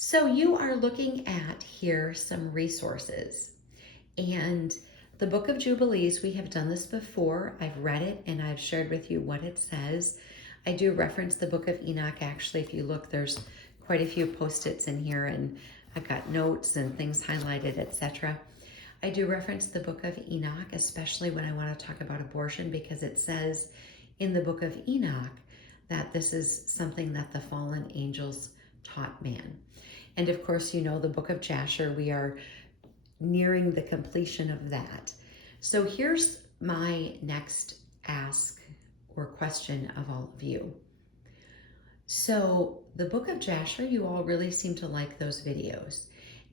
So you are looking at here some resources. And the Book of Jubilees, we have done this before. I've read it and I've shared with you what it says. I do reference the Book of Enoch. Actually, if you look, there's quite a few post-its in here and I've got notes and things highlighted, etc. I do reference the Book of Enoch, especially when I want to talk about abortion, because it says in the Book of Enoch that this is something that the fallen angels taught man. And of course, you know the Book of Jasher, we are nearing the completion of that. So here's my next ask or question of all of you. So the Book of Jasher, you all really seem to like those videos.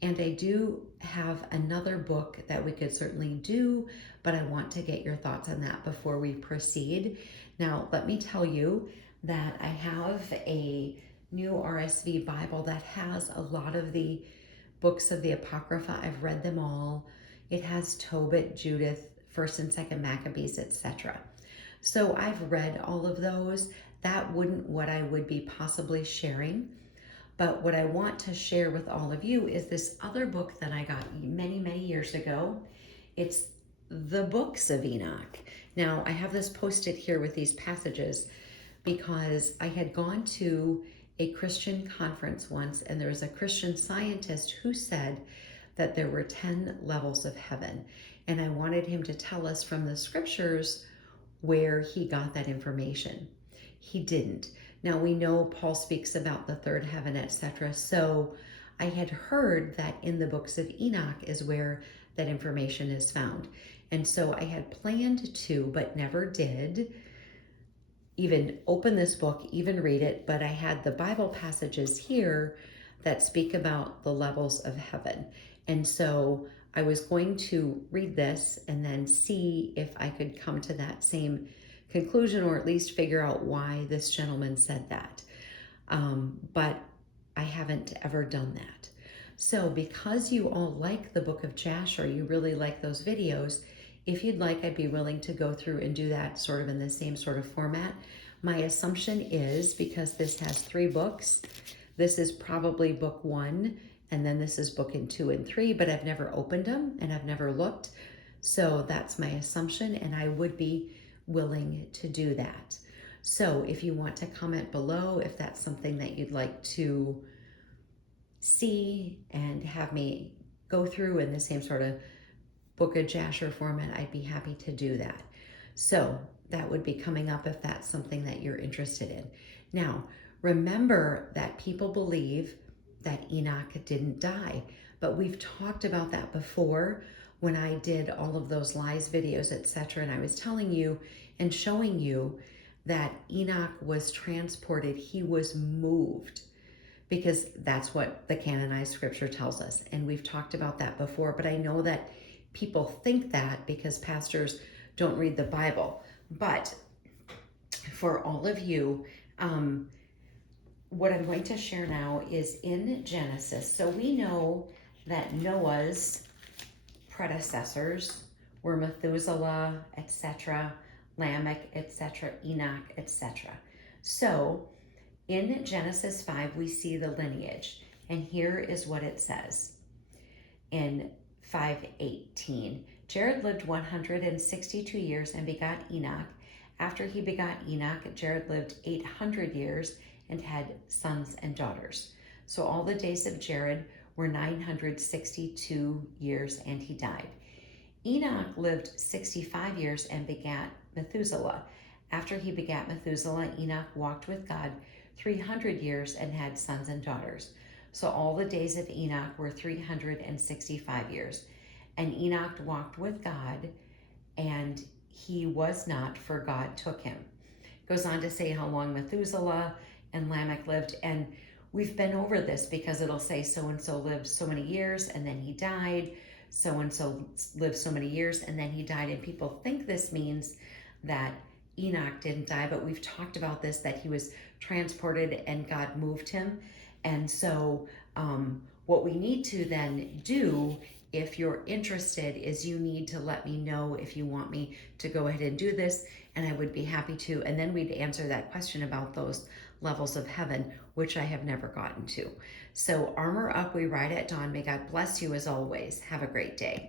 And I do have another book that we could certainly do, but I want to get your thoughts on that before we proceed. Now, let me tell you that I have a new RSV Bible that has a lot of the books of the Apocrypha. I've read them all. It has Tobit, Judith, 1st and 2nd Maccabees, etc. So I've read all of those. That wouldn't what I would be possibly sharing. But what I want to share with all of you is this other book that I got many, many years ago. It's the Books of Enoch. Now, I have this posted here with these passages because I had gone to a Christian conference once, and there was a Christian scientist who said that there were 10 levels of heaven. And I wanted him to tell us from the scriptures where he got that information. He didn't. Now we know Paul speaks about the third heaven, etc. So I had heard that in the books of Enoch is where that information is found. And so I had planned to, but never did, even open this book, even read it, but I had the Bible passages here that speak about the levels of heaven. And so I was going to read this and then see if I could come to that same conclusion, or at least figure out why this gentleman said that. But I haven't ever done that. So because you all like the Book of Jasher, you really like those videos, if you'd like, I'd be willing to go through and do that sort of in the same sort of format. My assumption is, because this has 3 books, this is probably book 1, and then this is book 2 and 3, but I've never opened them and I've never looked. So that's my assumption, and I would be willing to do that. So if you want to comment below, if that's something that you'd like to see and have me go through in the same sort of Book of Jasher format, I'd be happy to do that. So that would be coming up if that's something that you're interested in. Now, remember that people believe that Enoch didn't die, but we've talked about that before when I did all of those lies videos, etc. And I was telling you and showing you that Enoch was transported, he was moved, because that's what the canonized scripture tells us. And we've talked about that before, but I know that people think that because pastors don't read the Bible. But for all of you, what I'm going to share now is in Genesis. So we know that Noah's predecessors were Methuselah, etc., Lamech, etc., Enoch, etc. So in Genesis 5, we see the lineage, and here is what it says in 5:18. Jared lived 162 years and begot Enoch. After he begot Enoch, Jared lived 800 years and had sons and daughters. So all the days of Jared were 962 years, and he died. Enoch lived 65 years and begat Methuselah. After he begat Methuselah, Enoch walked with God 300 years and had sons and daughters. So all the days of Enoch were 365 years. And Enoch walked with God, and he was not, for God took him. Goes on to say how long Methuselah and Lamech lived. And we've been over this because it'll say so-and-so lived so many years and then he died. So-and-so lived so many years and then he died. And people think this means that Enoch didn't die, but we've talked about this, that he was transported and God moved him. And so what we need to then do, if you're interested, is you need to let me know if you want me to go ahead and do this, and I would be happy to. And then we'd answer that question about those levels of heaven, which I have never gotten to. So armor up, we ride at dawn. May God bless you as always. Have a great day.